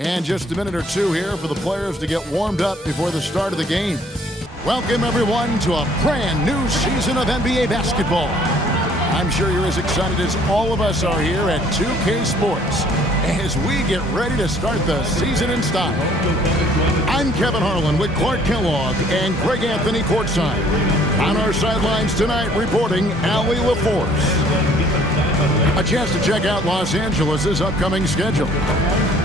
And just a minute or two here for the players to get warmed up before the start of the game. Welcome, everyone, to a brand new season of NBA basketball. I'm sure you're as excited as all of us are here at 2K Sports as we get ready to start the season in style. I'm Kevin Harlan with Clark Kellogg and Greg Anthony courtside. On our sidelines tonight, reporting Allie LaForce. A chance to check out Los Angeles' upcoming schedule.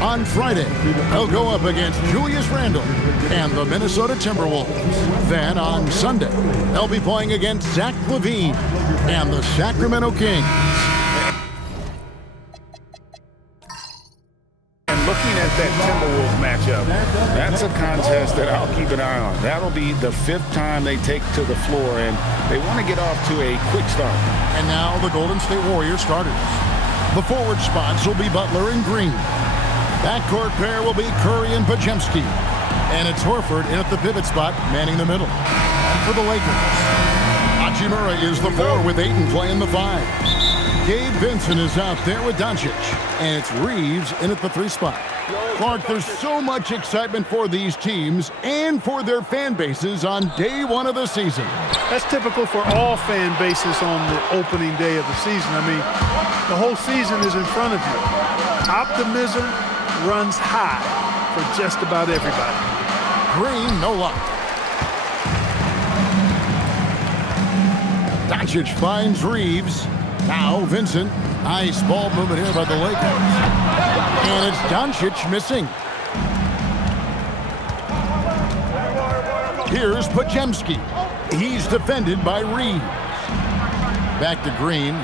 On Friday, they'll go up against Julius Randle and the Minnesota Timberwolves. Then on Sunday, they'll be playing against Zach LaVine and the Sacramento Kings. And looking at that Timberwolves matchup, that's a contest that I'll keep an eye on. That'll be the 5th time they take to the floor, and they want to get off to a quick start. And now the Golden State Warriors starters. The forward spots will be Butler and Green. Backcourt pair will be Curry and Podziemski. And it's Horford in at the pivot spot, manning the middle. And for the Lakers, Hachimura is the 4 with Ayton playing the 5. Gabe Vincent is out there with Doncic. And it's Reeves in at the 3 spot. Clark, there's so much excitement for these teams and for their fan bases on day 1 of the season. That's typical for all fan bases on the opening day of the season. I mean, the whole season is in front of you. Optimism runs high for just about everybody. Green, no luck. Doncic finds Reeves. Now Vincent. Nice ball movement here by the Lakers. And it's Doncic missing. Here's Podziemski. He's defended by Reeves. Back to Green.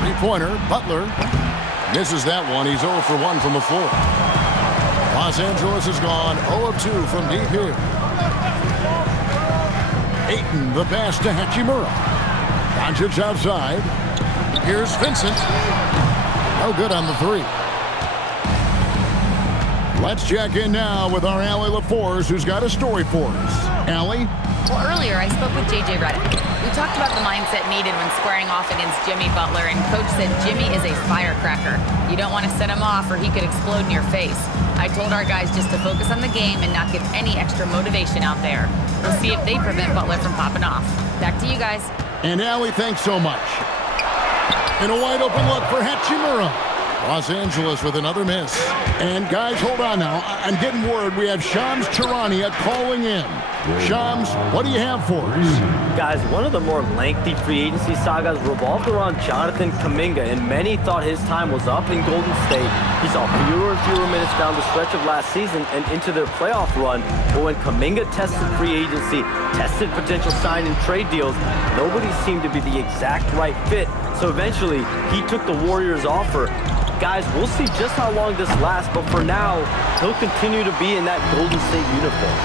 Three-pointer, Butler. Misses that one. He's 0 for 1 from the floor. Los Angeles has gone 0 of 2 from deep here. Ayton, the pass to Hachimura. Doncic outside. Here's Vincent. No good on the 3. Let's check in now with our Allie LaForce, who's got a story for us. Allie? Well, earlier I spoke with J.J. Redick. We talked about the mindset needed when squaring off against Jimmy Butler, and Coach said Jimmy is a firecracker. You don't want to set him off or he could explode in your face. I told our guys just to focus on the game and not give any extra motivation out there. We'll see if they prevent Butler from popping off. Back to you guys. And Allie, thanks so much. And a wide open look for Hachimura. Los Angeles with another miss. And guys, hold on now. I'm getting word we have Shams Charania calling in. Shams, what do you have for us? Guys, one of the more lengthy free agency sagas revolved around Jonathan Kuminga, and many thought his time was up in Golden State. He saw fewer and fewer minutes down the stretch of last season and into their playoff run. But when Kuminga tested free agency, tested potential sign and trade deals, nobody seemed to be the exact right fit. So eventually, he took the Warriors' offer. Guys, we'll see just how long this lasts, but for now, he'll continue to be in that Golden State uniform.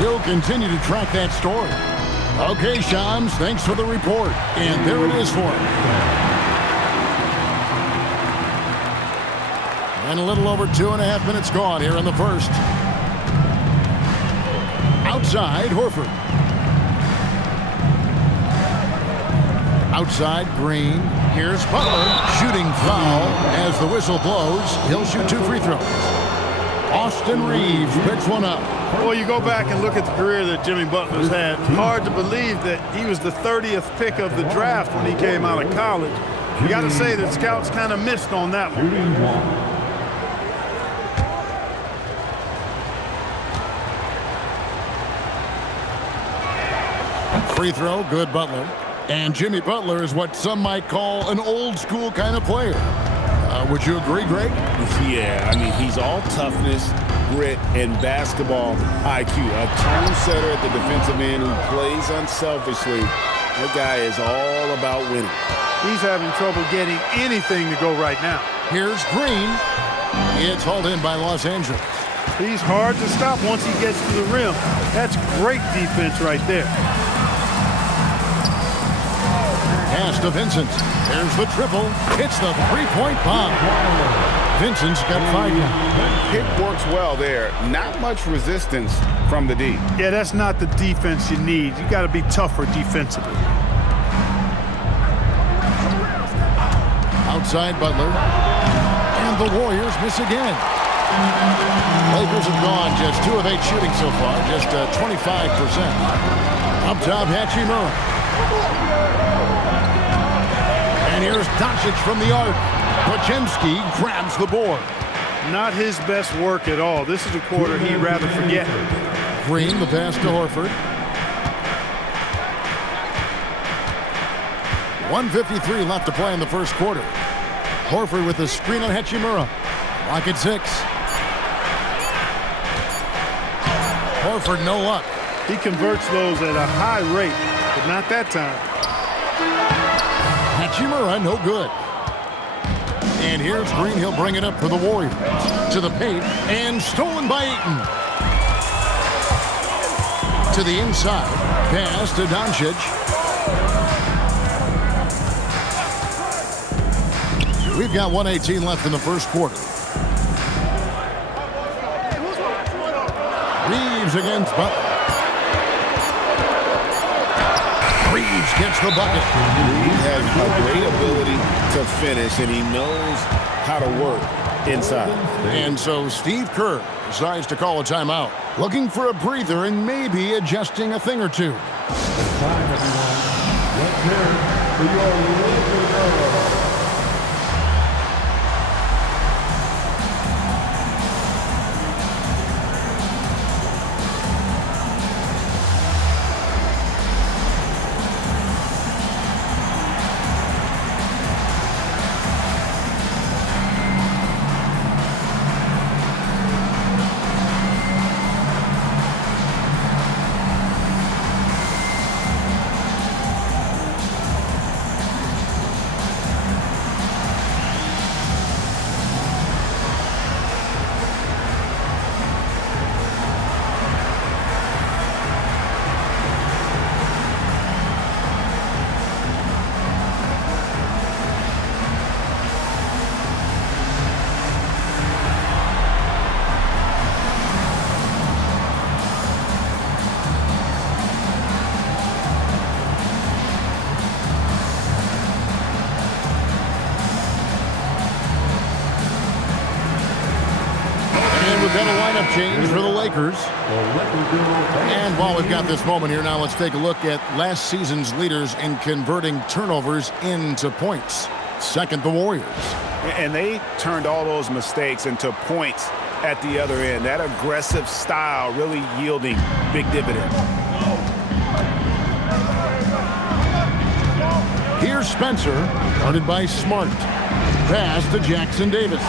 We'll continue to track that story. Okay, Shams, thanks for the report. And there it is for him. And a little over 2.5 minutes gone here in the first. Outside, Horford. Outside, Green. Here's Butler. Shooting foul as the whistle blows. He'll shoot 2 free throws. Austin Reeves picks one up. Well, you go back and look at the career that Jimmy Butler's had. Hard to believe that he was the 30th pick of the draft when he came out of college. You got to say that scouts kind of missed on that one. Free throw, good Butler. And Jimmy Butler is what some might call an old school kind of player. Would you agree, Greg? Yeah, I mean, he's all toughness, grit, and basketball IQ. A tone setter at the defensive end who plays unselfishly. That guy is all about winning. He's having trouble getting anything to go right now. Here's Green. It's hauled in by Los Angeles. He's hard to stop once he gets to the rim. That's great defense right there. Pass to Vincent. There's the triple. It's the three-point bomb. Vincent's got 5 now. Pick works well there. Not much resistance from the D. Yeah, that's not the defense you need. You got to be tougher defensively. Outside Butler. And the Warriors miss again. Lakers have gone just 2 of 8 shooting so far, just 25%. Up top, Hachimura. And here's Doncic from the arc. Podziemski grabs the board. Not his best work at all. This is a quarter he'd rather forget. Green, the pass to Horford. 1:53 left to play in the first quarter. Horford with the screen on Hachimura. Lock at 6. Horford, no luck. He converts those at a high rate, but not that time. Hachimura, no good. And here's Green. He'll bring it up for the Warriors. To the paint, and stolen by Ayton. To the inside. Pass to Doncic. We've got 1:18 left in the first quarter. Reeves against Butler. Reeves gets the bucket. Reeves has a great ability to finish, and he knows how to work inside. And so Steve Kerr decides to call a timeout, looking for a breather and maybe adjusting a thing or two. Time, everyone. Let's hear it for your Lakers. We've got a lineup change for the Lakers. And while we've got this moment here, now let's take a look at last season's leaders in converting turnovers into points. Second, the Warriors. And they turned all those mistakes into points at the other end. That aggressive style really yielding big dividends. Here's Spencer, guarded by Smart. Pass to Jackson Davis.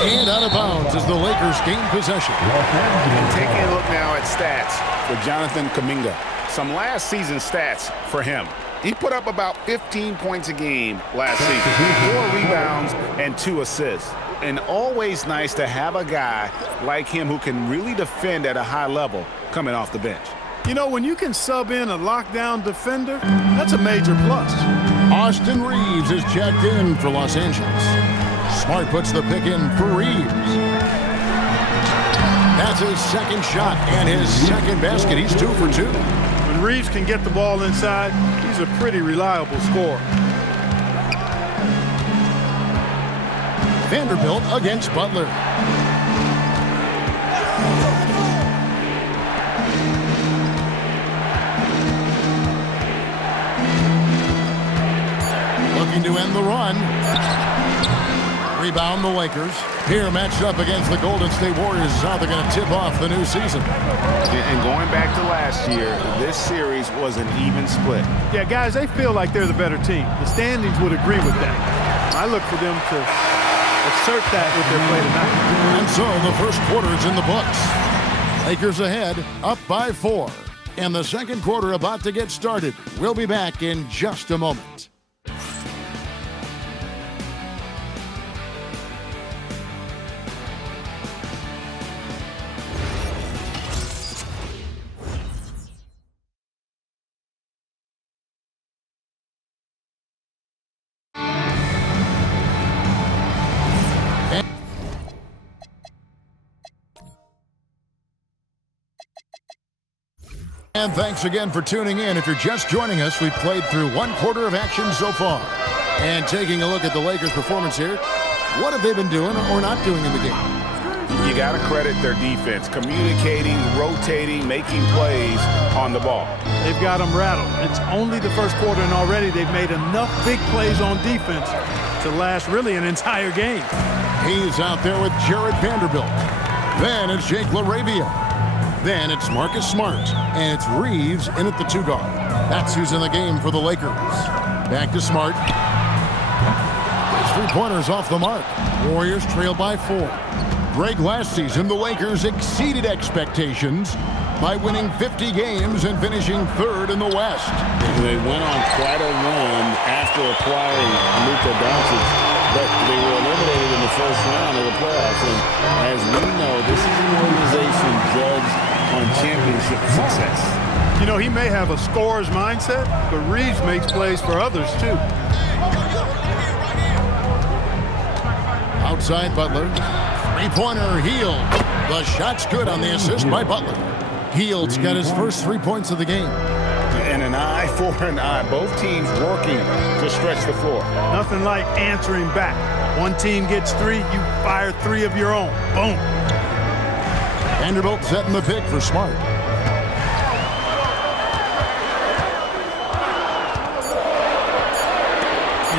And out of bounds as the Lakers gain possession. And taking a look now at stats for Jonathan Kuminga. Some last season stats for him. He put up about 15 points a game last season, 4 rebounds and 2 assists. And always nice to have a guy like him who can really defend at a high level coming off the bench. You know, when you can sub in a lockdown defender, that's a major plus. Austin Reeves is checked in for Los Angeles. Smart puts the pick in for Reeves. That's his second shot and his second basket. He's 2 for 2. When Reeves can get the ball inside, he's a pretty reliable scorer. Vanderbilt against Butler. Looking to end the run. Rebound the Lakers. Here matched up against the Golden State Warriors is how they're going to tip off the new season. And going back to last year, this series was an even split. Yeah, guys, they feel like they're the better team. The standings would agree with that. I look for them to assert that with their play tonight. And so the first quarter is in the books. Lakers ahead, up by 4. And the second quarter about to get started. We'll be back in just a moment. And thanks again for tuning in. If you're just joining us, we've played through 1 quarter of action so far. And taking a look at the Lakers' performance here, What have they been doing or not doing in the game? You got to credit their defense, communicating, rotating, making plays on the ball. They've got them rattled. It's only the first quarter, and already they've made enough big plays on defense to last really an entire game. He's out there with Jared Vanderbilt. Then it's Jake LaRavia. Then it's Marcus Smart. And it's Reeves in at the 2 guard. That's who's in the game for the Lakers. Back to Smart. His 3-pointers off the mark. Warriors trail by 4. Greg, last season, the Lakers exceeded expectations by winning 50 games and finishing 3rd in the West. They went on quite a run after acquiring Luka Doncic, but they were eliminated in the first round of the playoffs. And as we know, this is an organization judged on championship success. You know, he may have a scorer's mindset, but Reeves makes plays for others, too. Outside Butler. 3-pointer, Hield. The shot's good on the assist by Butler. Hield's got his first 3 points of the game. And an eye for an eye. Both teams working to stretch the floor. Nothing like answering back. One team gets 3, you fire 3 of your own. Boom. Vanderbilt setting the pick for Smart.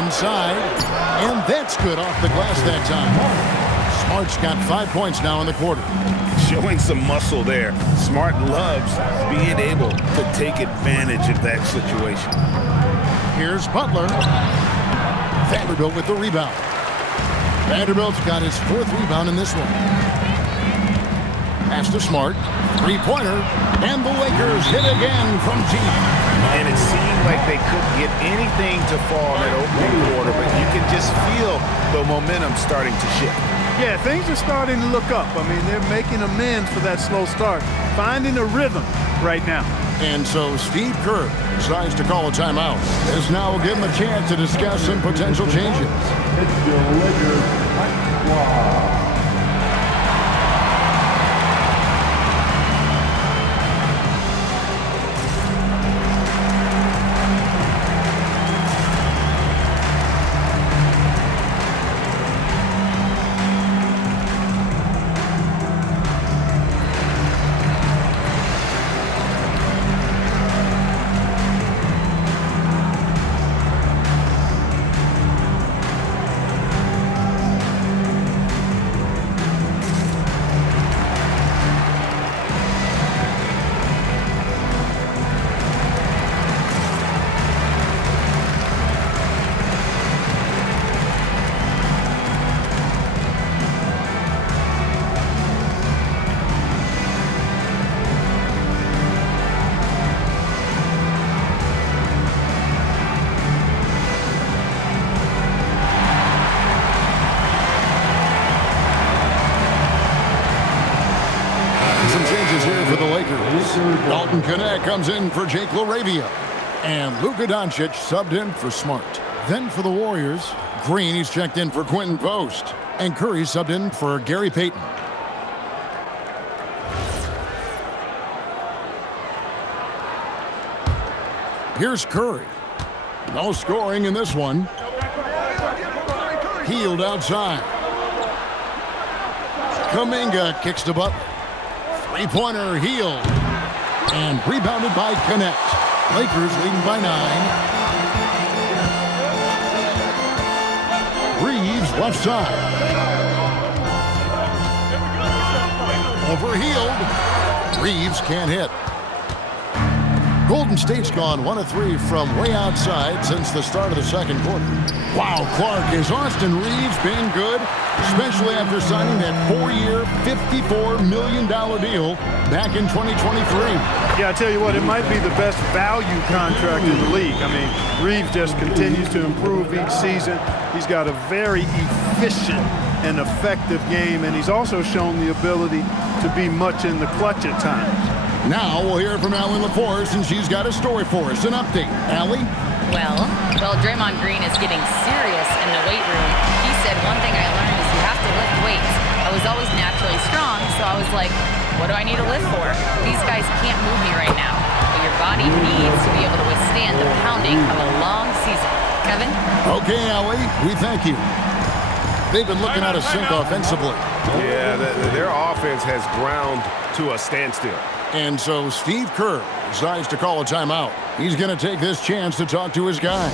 Inside, and that's good off the glass that time. Smart's got 5 points now in the quarter. Showing some muscle there. Smart loves being able to take advantage of that situation. Here's Butler. Vanderbilt with the rebound. Vanderbilt's got his 4th rebound in this one. Pass to Smart. 3-pointer. And the Lakers hit again from deep. And it seemed like they couldn't get anything to fall in that opening quarter, but you can just feel the momentum starting to shift. Yeah, things are starting to look up. I mean, they're making amends for that slow start, finding a rhythm right now. And so Steve Kerr decides to call a timeout. This now will give him a chance to discuss some potential changes. It's the Lakers Fight Squad. For the Lakers, Dalton Knecht comes in for Jake LaRavia, and Luka Doncic subbed in for Smart. Then for the Warriors, Green, he's checked in for Quentin Post, and Curry subbed in for Gary Payton. Here's Curry. No scoring in this one. Hield outside. Kuminga kicks to Butler. 3-pointer, Hield. And rebounded by Knecht. Lakers leading by 9. Reeves left side. Over Hield. Reeves can't hit. Golden State's gone 1 of 3 from way outside since the start of the second quarter. Wow, Clark, is Austin Reeves being good? Especially after signing that 4-year, $54 million deal back in 2023. Yeah, I tell you what, it might be the best value contract in the league. I mean, Reeves just continues to improve each season. He's got a very efficient and effective game, and he's also shown the ability to be much in the clutch at times. Now we'll hear from Allie LaForce, and she's got a story for us. An update. Allie? Well, Draymond Green is getting serious in the weight room. He said, one thing I learned is you have to lift weights. I was always naturally strong, so I was like, what do I need to lift for? These guys can't move me right now. But your body needs to be able to withstand the pounding of a long season. Kevin? Okay, Allie, we thank you. They've been looking out of sync offensively. Yeah, their offense has ground to a standstill. And so Steve Kerr decides to call a timeout. He's going to take this chance to talk to his guys.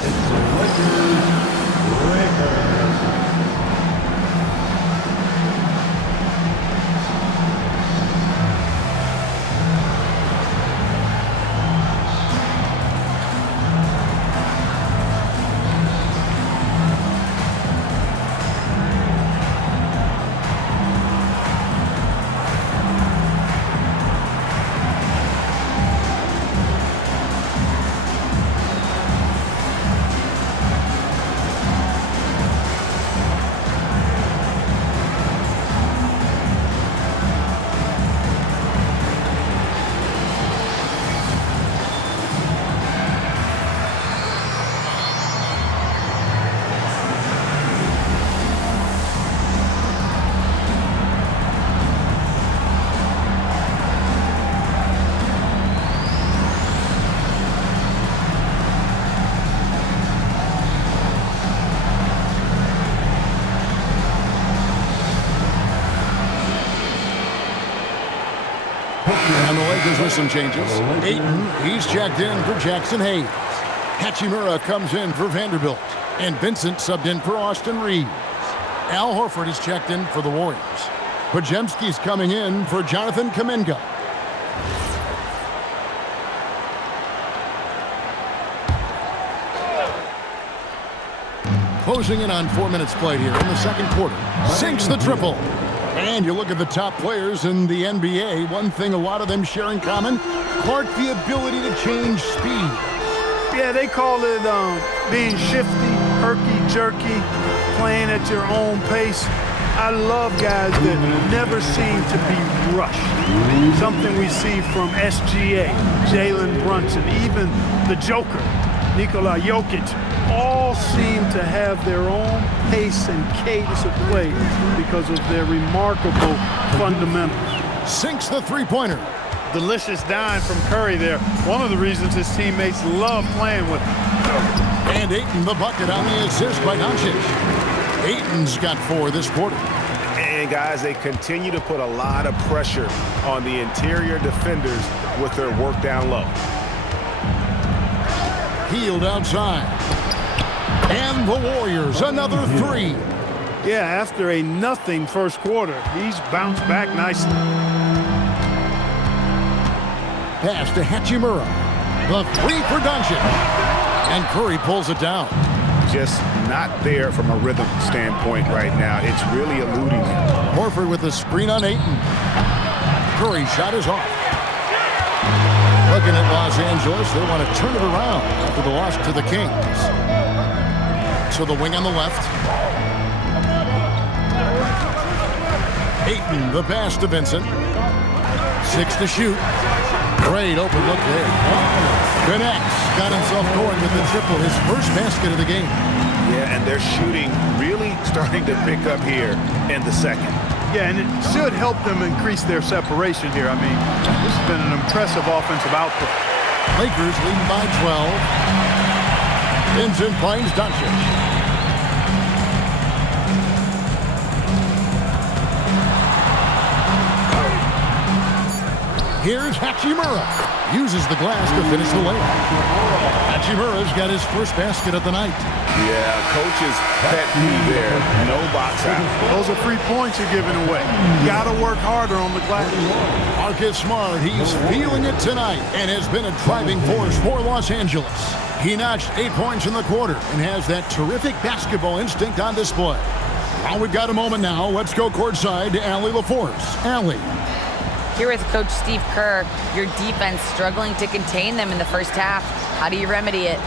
And the Lakers with some changes. Ayton, he's checked in for Jackson Hayes. Hachimura comes in for Vanderbilt. And Vincent subbed in for Austin Reeves. Al Horford is checked in for the Warriors. Podziemski's coming in for Jonathan Kuminga. Closing in on 4 minutes played here in the second quarter. Sinks the triple. And you look at the top players in the NBA, one thing a lot of them share in common, Clark, the ability to change speed. Yeah, they call it being shifty, herky-jerky, playing at your own pace. I love guys that never seem to be rushed. Something we see from SGA, Jalen Brunson, even the Joker, Nikola Jokic, all seem to have their own pace and cadence of play because of their remarkable fundamentals. Sinks the three-pointer. Delicious dime from Curry there. One of the reasons his teammates love playing with him. And Ayton the bucket on the assist by Doncic. Ayton's got 4 this quarter. And guys, they continue to put a lot of pressure on the interior defenders with their work down low. Healed outside. And the Warriors, another 3. Yeah, after a nothing first quarter, he's bounced back nicely. Pass to Hachimura. The 3 for Doncic. And Curry pulls it down. Just not there from a rhythm standpoint right now. It's really eluding him. Horford with a screen on Ayton. Curry's shot is off. Looking at Los Angeles, they want to turn it around after the loss to the Kings. So the wing on the left. Ayton, the pass to Vincent. 6 to shoot. Great open look there. Connects. Got himself going with the triple, his first basket of the game. Yeah, and their shooting really starting to pick up here in the second. Yeah, and it should help them increase their separation here. I mean, this has been an impressive offensive output. Lakers leading by 12. Vincent finds Doncic. Here's Hachimura. Uses the glass to finish the layup. Hachimura's got his first basket of the night. Yeah, coach's pet peeve there. No box out. Those are 3 points you're giving away. Got to work harder on the glass. Marcus Smart, he's feeling it tonight and has been a driving force for Los Angeles. He notched 8 points in the quarter and has that terrific basketball instinct on display. Well, we've got a moment now. Let's go courtside to Allie LaForce. Allie. Here with Coach Steve Kerr, your defense struggling to contain them in the first half. How do you remedy it?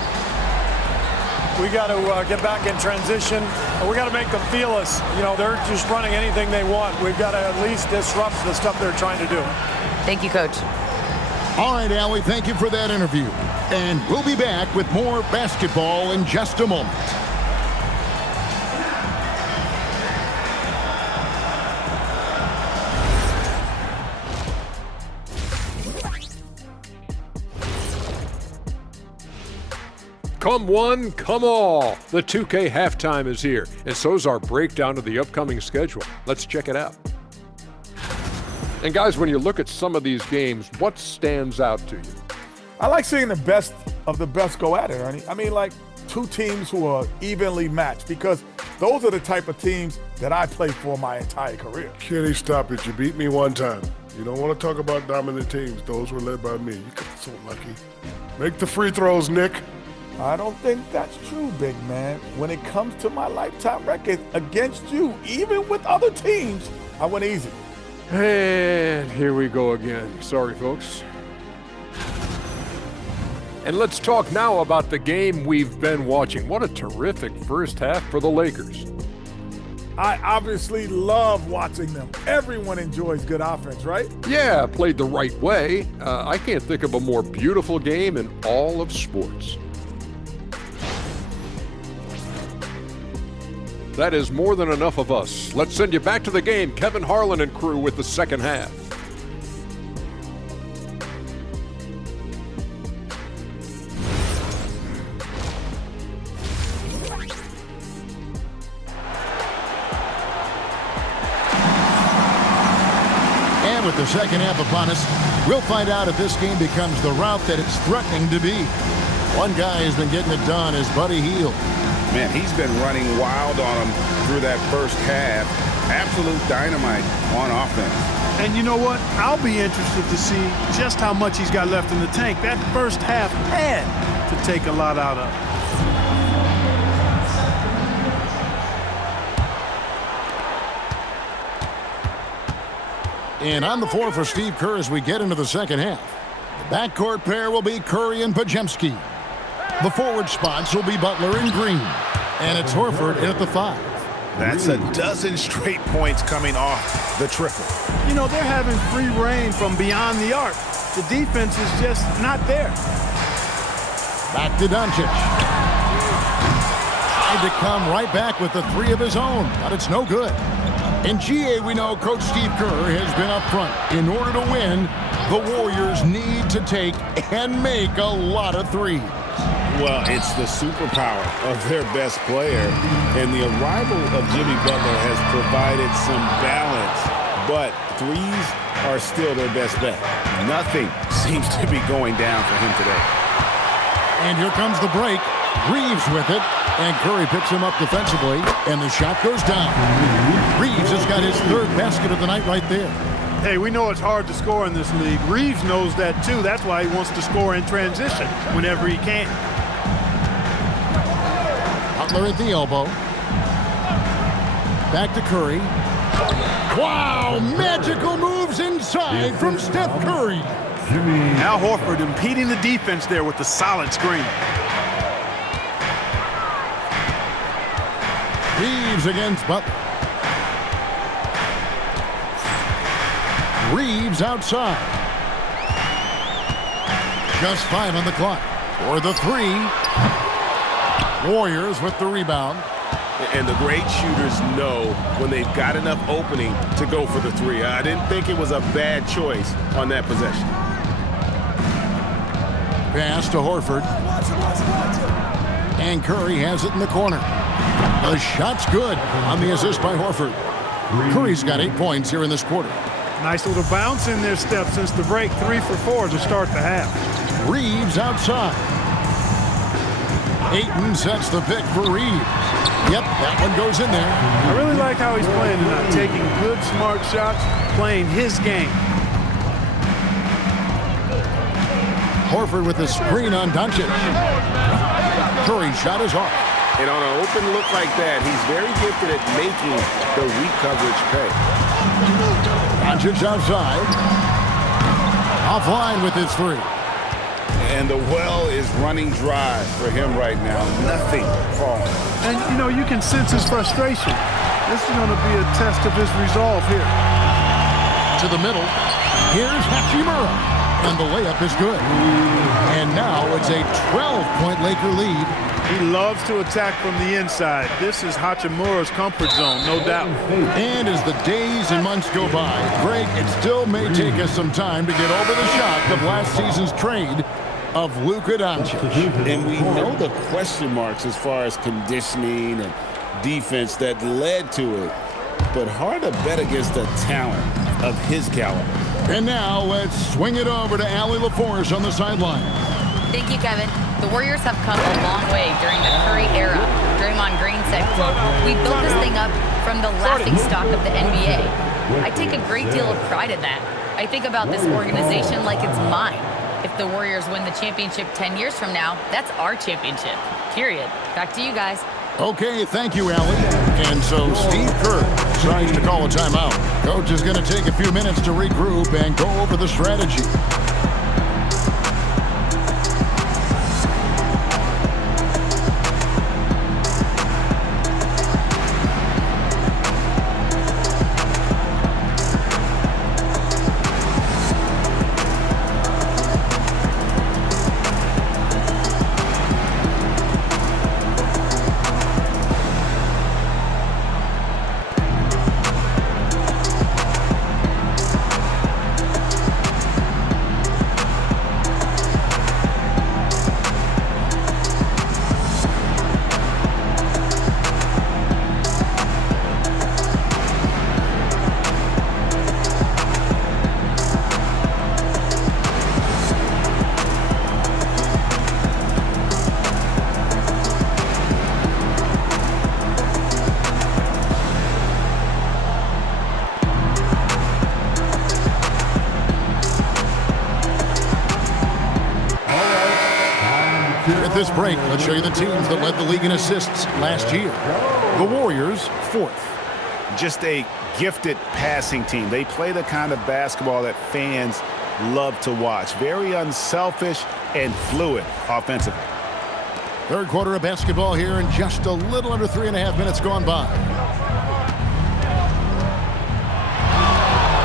We got to get back in transition. We got to make them feel us. You know, they're just running anything they want. We've got to at least disrupt the stuff they're trying to do. Thank you, Coach. All right, Allie, thank you for that interview. And we'll be back with more basketball in just a moment. Come one, come all. The 2K halftime is here, and so's our breakdown of the upcoming schedule. Let's check it out. And guys, when you look at some of these games, what stands out to you? I like seeing the best of the best go at it, Ernie. I mean, like two teams who are evenly matched, because those are the type of teams that I played for my entire career. Kenny, stop it. You beat me one time. You don't want to talk about dominant teams. Those were led by me. You got so lucky. Make the free throws, Nick. I don't think that's true, big man. When it comes to my lifetime record against you, even with other teams, I went easy. And here we go again. Sorry, folks. And let's talk now about the game we've been watching. What a terrific first half for the Lakers. I obviously love watching them. Everyone enjoys good offense, right? Yeah, played the right way. I can't think of a more beautiful game in all of sports. That is more than enough of us. Let's send you back to the game. Kevin Harlan and crew with the second half. And with the second half upon us, we'll find out if this game becomes the route that it's threatening to be. One guy has been getting it done is Buddy Hield. Man, he's been running wild on him through that first half. Absolute dynamite on offense. And you know what? I'll be interested to see just how much he's got left in the tank. That first half had to take a lot out of. And on the floor for Steve Kerr as we get into the second half. The backcourt pair will be Curry and Podziemski. The forward spots will be Butler and Green. And it's Horford in at the 5. That's a dozen straight points coming off the triple. You know, they're having free reign from beyond the arc. The defense is just not there. Back to Doncic. Tried to come right back with the 3 of his own, but it's no good. In GA, we know Coach Steve Kerr has been up front. In order to win, the Warriors need to take and make a lot of threes. Well, it's the superpower of their best player, and the arrival of Jimmy Butler has provided some balance, but threes are still their best bet. Nothing seems to be going down for him today. And here comes the break. Reeves with it, and Curry picks him up defensively, and the shot goes down. Reeves has got his 3rd basket of the night right there. Hey, we know it's hard to score in this league. Reeves knows that too. That's why he wants to score in transition whenever he can. Butler at the elbow. Back to Curry. Wow, magical moves inside from Steph Curry. Al Horford impeding the defense there with the solid screen. Reeves against Butler. Reeves outside. Just 5 on the clock. For the 3. Warriors with the rebound. And the great shooters know when they've got enough opening to go for the 3. I didn't think it was a bad choice on that possession. Pass to Horford. And Curry has it in the corner. The shot's good on the assist by Horford. Curry's got 8 points here in this quarter. Nice little bounce in their step since the break. 3 for 4 to start the half. Reeves outside. Ayton sets the pick for Reeves. Yep, that one goes in there. I really like how he's playing tonight. Taking good, smart shots, playing his game. Horford with the screen on Doncic. Curry's shot is off. And on an open look like that, he's very gifted at making the weak coverage pay. Doncic outside. Offline with his 3. And the well is running dry for him right now. Nothing falling. And, you know, you can sense his frustration. This is going to be a test of his resolve here. To the middle. Here's Hachimura. And the layup is good. And now it's a 12-point Laker lead. He loves to attack from the inside. This is Hachimura's comfort zone, no doubt. And as the days and months go by, Greg, it still may take us some time to get over the shock of last season's trade. of Luka Doncic. And we know the question marks as far as conditioning and defense that led to it. But hard to bet against the talent of his caliber. And now let's swing it over to Allie LaForce on the sideline. Thank you, Kevin. The Warriors have come a long way during the Curry era. Draymond Green said, quote, "We built this thing up from the laughingstock of the NBA. I take a great deal of pride in that. I think about this organization like it's mine. If the Warriors win the championship 10 years from now, that's our championship, period." Back to you guys. Okay, thank you, Allie. And so Steve Kerr decides to call a timeout. Coach is going to take a few minutes to regroup and go over the strategy. At this break, let's show you the teams that led the league in assists last year. The Warriors, 4th. Just a gifted passing team. They play the kind of basketball that fans love to watch. Very unselfish and fluid offensively. Third quarter of basketball here in just a little under 3.5 minutes gone by.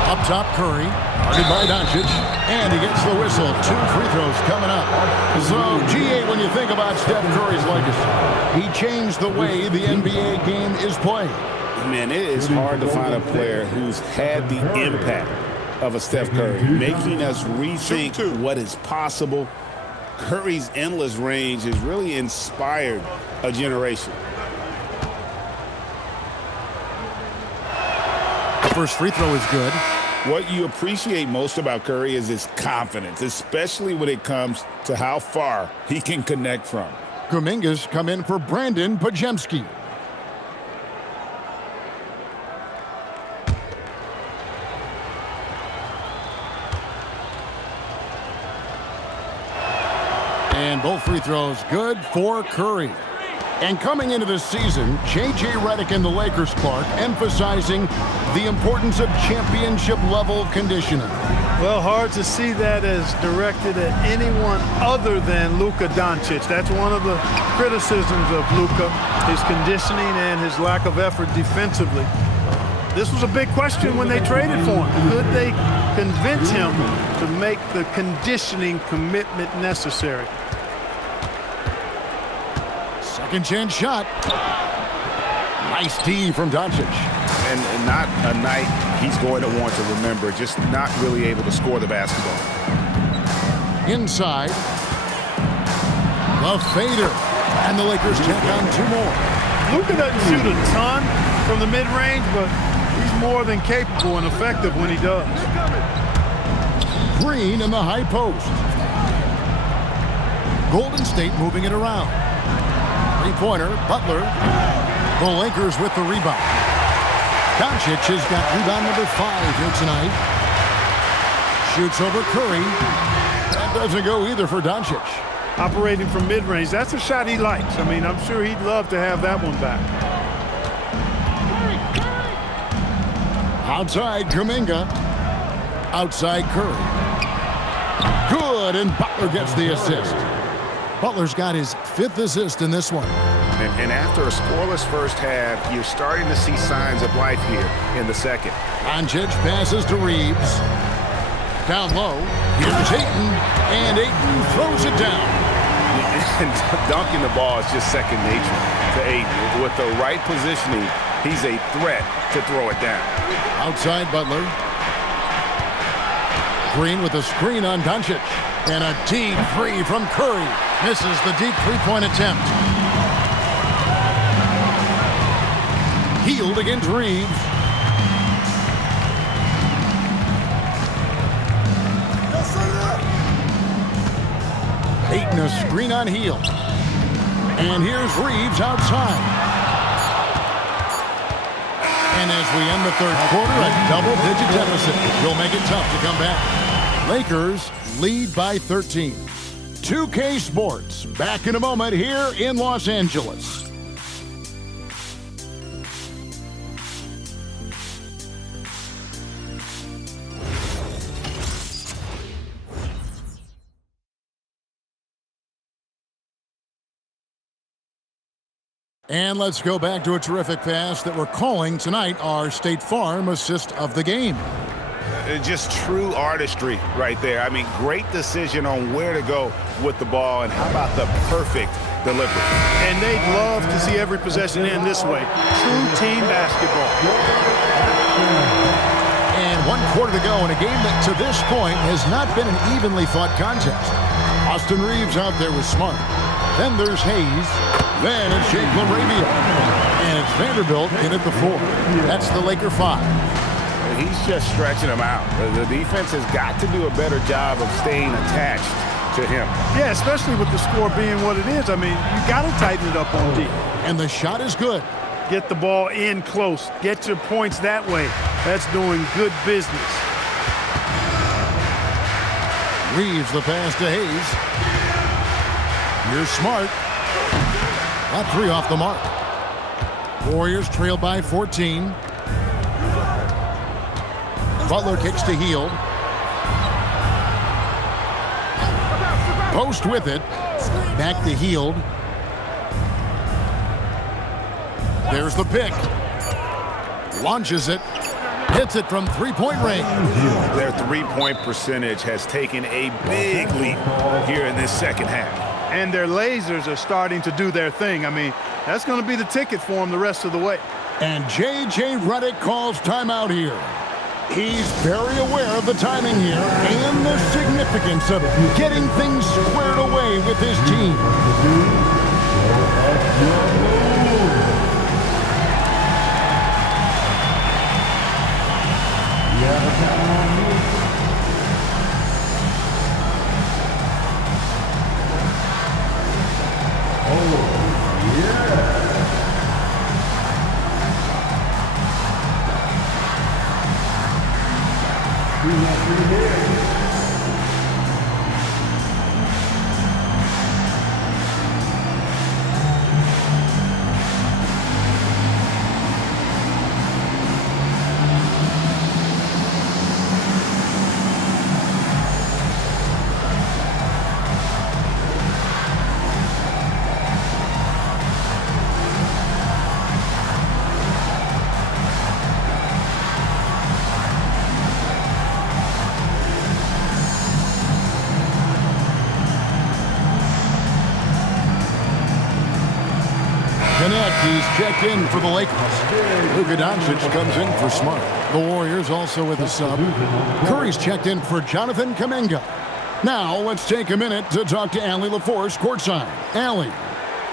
Up top, Curry, guarded by Doncic, and he gets the whistle. 2 free throws coming up. So, GA, when you think about Steph Curry's legacy, he changed the way the NBA game is played. Man, it is hard to find a player who's had the impact of a Steph Curry, making us rethink what is possible. Curry's endless range has really inspired a generation. The first free throw is good. What you appreciate most about Curry is his confidence, especially when it comes to how far he can connect from. Kuminga's come in for Brandon Podziemski. And both free throws good for Curry. And coming into this season, J.J. Redick and the Lakers, Clark, emphasizing the importance of championship-level conditioning. Well, hard to see that as directed at anyone other than Luka Doncic. That's one of the criticisms of Luka, his conditioning and his lack of effort defensively. This was a big question when they traded for him. Could they convince him to make the conditioning commitment necessary? Second chance shot. Nice D from Doncic. And not a night he's going to want to remember, just not really able to score the basketball. Inside. The fader. And the Lakers check on 2 more. Luka doesn't shoot a ton from the mid-range, but he's more than capable and effective when he does. Green in the high post. Golden State moving it around. Three-pointer, Butler. The Lakers with the rebound. Doncic has got rebound number 5 here tonight. Shoots over Curry. That doesn't go either for Doncic. Operating from mid-range, that's a shot he likes. I mean, I'm sure he'd love to have that one back. Outside Kuminga. Outside Curry. Good, and Butler gets the assist. Butler's got his 5th assist in this one. And after a scoreless first half, you're starting to see signs of life here in the second. Doncic passes to Reeves. Down low. Here's Ayton. And Ayton throws it down. And dunking the ball is just second nature to Ayton. With the right positioning, he's a threat to throw it down. Outside Butler. Green with a screen on Doncic. And a deep three from Curry. Misses the deep three-point attempt. Hield against Reeves. Ayton a screen on Hield. And here's Reeves outside. And as we end the third quarter, a double-digit deficit will make it tough to come back. Lakers lead by 13. 2K Sports back in a moment here in Los Angeles. And let's go back to a terrific pass that we're calling tonight our State Farm assist of the game. Just true artistry right there. I mean, great decision on where to go with the ball, and how about the perfect delivery. And they'd love to see every possession end this way. True team basketball. And 1 quarter to go in a game that to this point has not been an evenly fought contest. Austin Reeves out there with Smart. Then there's Hayes. Then it's Jake LaRavia. And it's Vanderbilt in at the 4. That's the Laker 5. He's just stretching them out. The defense has got to do a better job of staying attached to him. Yeah, especially with the score being what it is. I mean, you got to tighten it up on D. And the shot is good. Get the ball in close. Get your points that way. That's doing good business. Reeves the pass to Hayes. Here's Smart. That 3 off the mark. Warriors trail by 14. Butler kicks to Hield. Post with it. Back to Hield. There's the pick. Launches it. Hits it from three-point range. Their three-point percentage has taken a big leap here in this second half. And their lasers are starting to do their thing. I mean, that's going to be the ticket for them the rest of the way. And J.J. Redick calls timeout here. He's very aware of the timing here and the significance of getting things squared away with his team. He's checked in for the Lakers. Luka Doncic comes in for Smart. The Warriors also with a sub. Curry's checked in for Jonathan Kuminga. Now let's take a minute to talk to Allie LaForce courtside. Allie.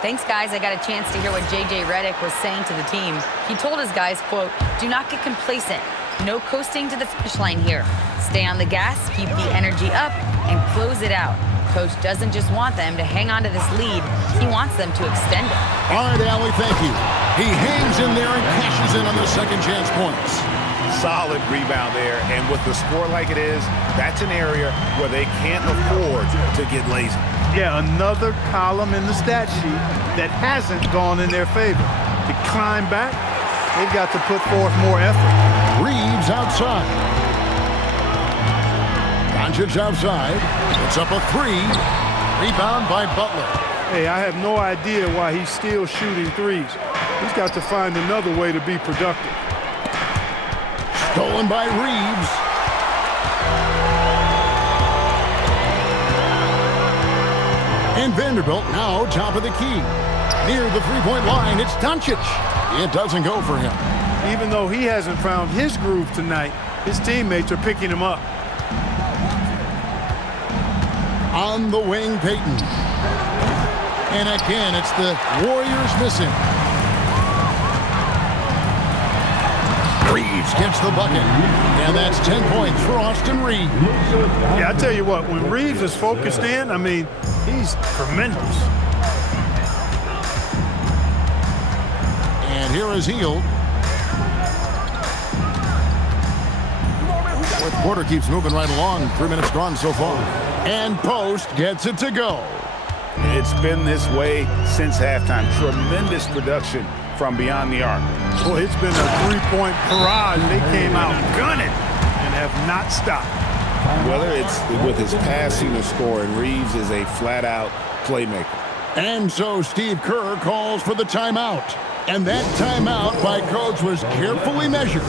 Thanks, guys. I got a chance to hear what J.J. Redick was saying to the team. He told his guys, quote, "Do not get complacent. No coasting to the finish line here. Stay on the gas, keep the energy up, and close it out. Coach doesn't just want them to hang on to this lead. He wants them to extend it." All right, Allie, thank you. He hangs in there and cashes in on the second chance points. Solid rebound there, and with the score like it is, that's an area where they can't afford to get lazy. Yeah, another column in the stat sheet that hasn't gone in their favor. To climb back, they've got to put forth more effort. Reeves outside. Doncic outside. It's up a 3. Rebound by Butler. Hey, I have no idea why he's still shooting threes. He's got to find another way to be productive. Stolen by Reeves. And Vanderbilt now top of the key. Near the three-point line, it's Doncic. It doesn't go for him. Even though he hasn't found his groove tonight, his teammates are picking him up. On the wing, Payton. And again, it's the Warriors missing. Reeves gets the bucket. And that's 10 points for Austin Reeves. Yeah, I tell you what, when Reeves is focused in, I mean, he's tremendous. And here is Hield. Fourth quarter keeps moving right along. 3 minutes gone so far. And Post gets it to go. It's been this way since halftime. Tremendous production from beyond the arc. Boy, it's been a three-point barrage. They came out gunning and have not stopped. Whether it's with his passing or scoring, Reeves is a flat-out playmaker. And so Steve Kerr calls for the timeout. And that timeout by Coach was carefully measured,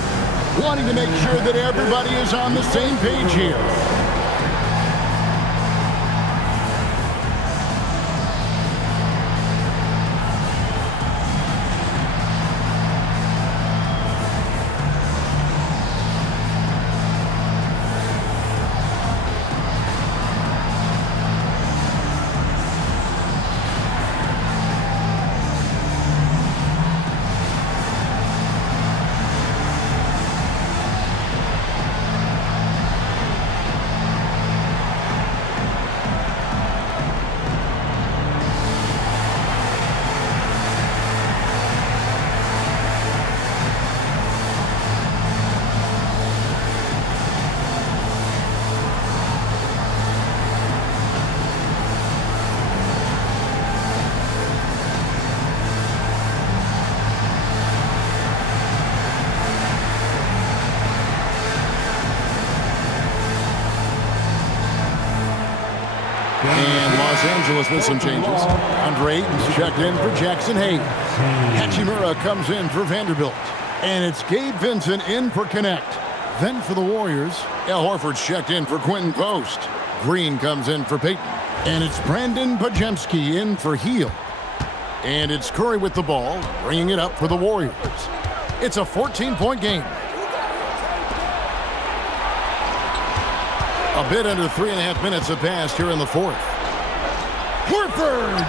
wanting to make sure that everybody is on the same page here. And Los Angeles with some changes. Andre Ayton's checked in for Jackson Hayes. Hachimura comes in for Vanderbilt. And it's Gabe Vincent in for Connect. Then for the Warriors, Al Horford's checked in for Quentin Post. Green comes in for Payton. And it's Brandon Podziemski in for Hield. And it's Curry with the ball, bringing it up for the Warriors. It's a 14-point game. A bit under 3.5 minutes have passed here in the fourth. Horford!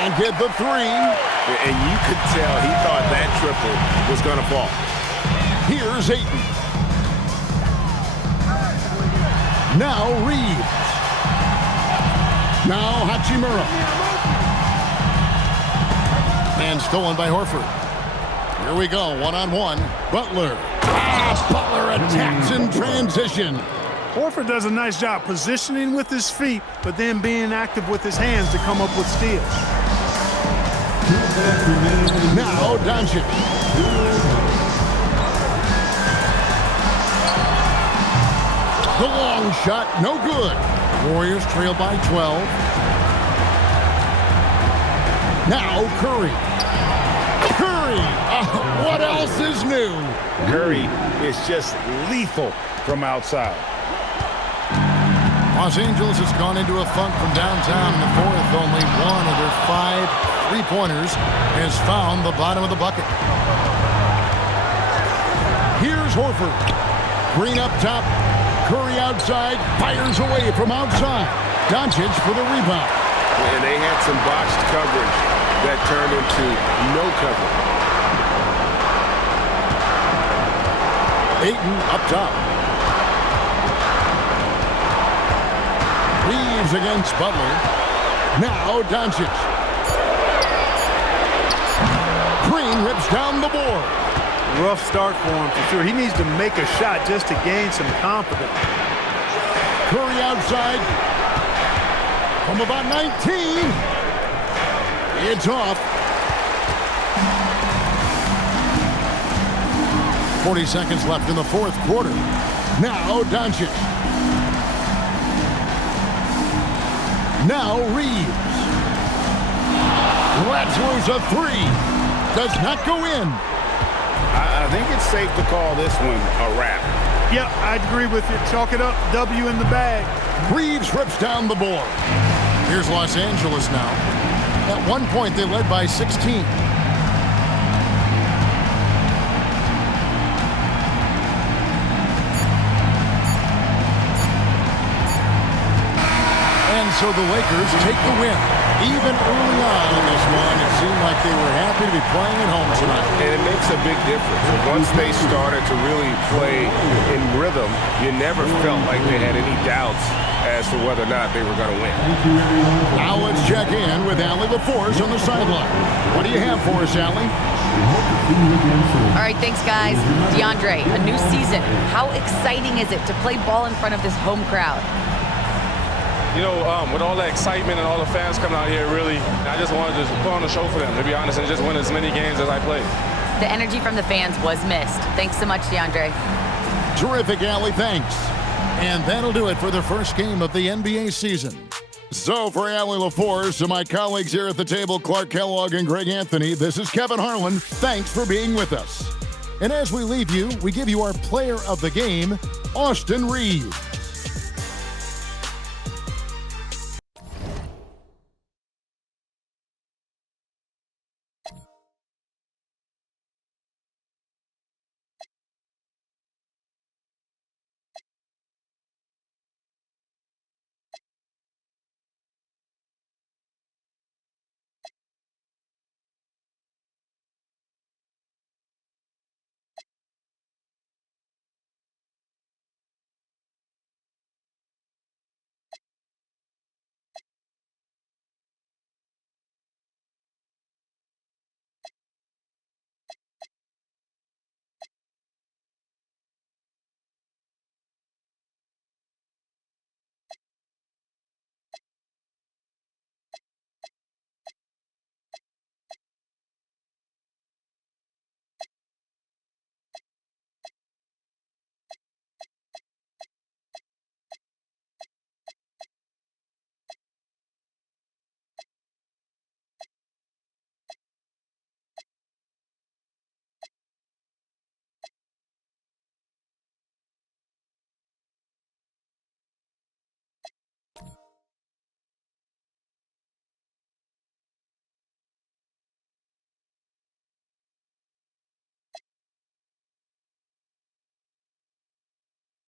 And get the three. And you could tell he thought that triple was going to fall. Here's Ayton. Now Reeves. Now Hachimura. And stolen by Horford. Here we go, one-on-one. Butler. Butler attacks in transition. Horford does a nice job positioning with his feet, but then being active with his hands to come up with steals. Now Doncic. The long shot, no good. Warriors trail by 12. Now Curry. Curry! What else is new? Curry is just lethal from outside. Los Angeles has gone into a funk from downtown in the fourth. Only one of their 5 three-pointers has found the bottom of the bucket. Here's Horford. Green up top. Curry outside. Fires away from outside. Doncic for the rebound. And they had some botched coverage that turned into no coverage. Ayton up top. Reeves against Butler. Now Doncic. Green rips down the board. Rough start for him for sure. He needs to make a shot just to gain some confidence. Curry outside. From about 19. It's off. 40 seconds left in the fourth quarter. Now Doncic. Now Reeves. Lets loose a three. Does not go in. I think it's safe to call this one a wrap. Yep, I'd agree with you. Chalk it up. W in the bag. Reeves rips down the board. Here's Los Angeles now. At one point, they led by 16. so the Lakers take the win. Even early on in this one, it seemed like they were happy to be playing at home tonight. And it makes a big difference. Once they started to really play in rhythm, you never felt like they had any doubts as to whether or not they were going to win. Now let's check in with Allie LaForce on the sideline. What do you have for us, Allie? All right, thanks, guys. DeAndre, a new season. How exciting is it to play ball in front of this home crowd? You know, with all the excitement and all the fans coming out here, really, I just wanted to put on a show for them, to be honest, and just win as many games as I played. The energy from the fans was missed. Thanks so much, DeAndre. Terrific, Allie. Thanks. And that'll do it for the first game of the NBA season. So for Allie LaForce and my colleagues here at the table, Clark Kellogg and Greg Anthony, this is Kevin Harlan. Thanks for being with us. And as we leave you, we give you our player of the game, Austin Reed.